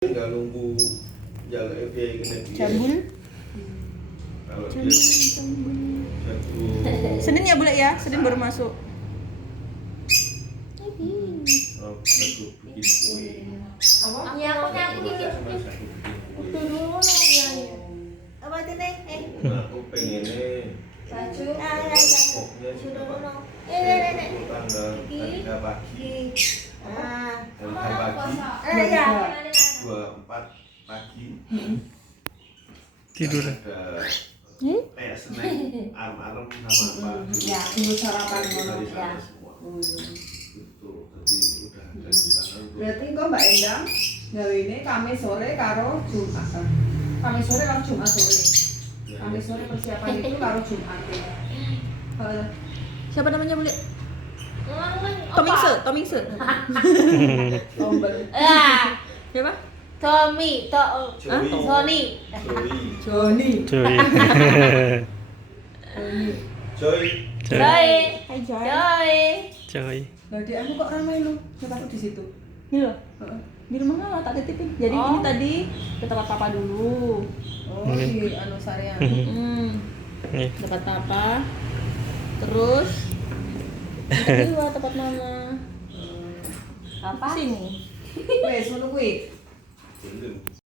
Nggak nunggu jalan dia kena dia. Cabul. Kalau dia Cabul. satu Senin ya boleh ya, Senin baru masuk. satu bikin kue. Iya, pokoknya aku bikin. Cuma satu bikin kue. Itu dulu apa itu nih? Nah, aku pengennya Baju. pokoknya sudah tanggal 3 pagi, hari pagi, Ya. 24 pagi. Tidur. Ada kayak snack arem-arem sama apa? Ya, tunggu sarapan dulu Dari ya. sana semua. Gitu. Jadi udah ada di sana untuk Berarti kok Mbak Endang gawe ini Kamis sore karo Jumat. Kamis sore karo Jumat sore. Kamis sore persiapan itu karo Jumat. Siapa namanya boleh? Tomingse, Tomingse. Tombel. Siapa? Tommy, Sony. Joni. Cuy. Joy. Joy. Hai Joy. Joy. Cuy. Lah di aku kok ramai lu. Coba aku di situ. Ini loh. Heeh. Di rumah nggak tak titipin. Jadi Oh. ini tadi ke tempat papa dulu. Oh, di anu Sarian. Nih. Tempat papa. Terus ini dua tempat mama. Apa? Sini. Wes ngono kuwi. Belum.